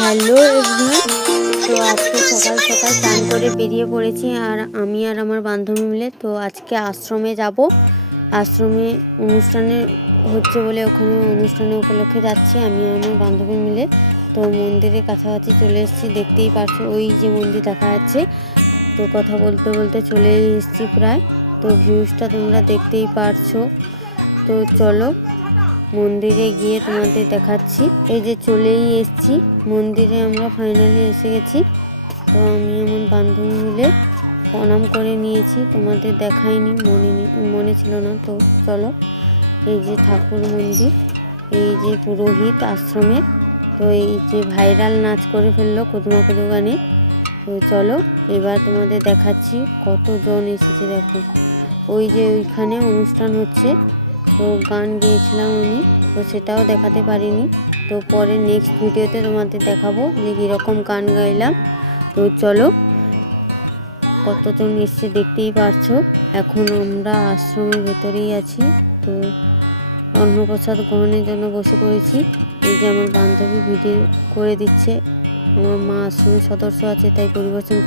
Hello everyone, তো আজকে সকাল সকাল স্নান করে বেরিয়ে পড়েছি আর আমি আর আমার বান্ধবী মিলে। তো আজকে আশ্রমে যাব। আশ্রমে অনুষ্ঠানে হচ্ছে বলে ওখানে অনুষ্ঠানের উপলক্ষে যাচ্ছি আমি আর আমার বান্ধবী মিলে। তো মন্দিরের কাছাকাছি চলে এসেছি, দেখতেই পারছো ওই যে মন্দির দেখা যাচ্ছে। তো কথা বলতে বলতে চলে এসেছি প্রায়। তো ভিউজটা তোমরা দেখতেই পারছো। তো চলো মন্দিরে গিয়ে তোমাদের দেখাচ্ছি। এই যে চলেই এসেছি মন্দিরে, আমরা ফাইনালি এসে গেছি। তো আমি আমার বান্ধবী মিলে প্রণাম করে নিয়েছি, তোমাদের দেখাইনি, মনে ছিল না। তো চলো, এই যে ঠাকুর মন্দির, এই যে পুরোহিত আশ্রমের। তো এই যে ভাইরাল নাচ করে ফেললো কুদুমা গানে। তো চলো এবার তোমাদের দেখাচ্ছি কতজন এসেছে দেখো। ওই যে ওইখানে অনুষ্ঠান হচ্ছে, তো গান গেয়েছিলাম আমি, তো সেটাও দেখাতে পারিনি। তো পরে নেক্সট ভিডিওতে তোমাদের দেখাবো যে কীরকম গান গাইলাম। তো চলো, কতজন এসছে দেখতেই পারছো। এখন আমরা আশ্রমের ভেতরেই আছি। তো অন্নপ্রসাদ গ্রহণের জন্য বসে পড়েছি। এই যে আমার বান্ধবী ভিডিও করে দিচ্ছে, আমার মা আশ্রমের সদস্য আছে তাই পরিবেশন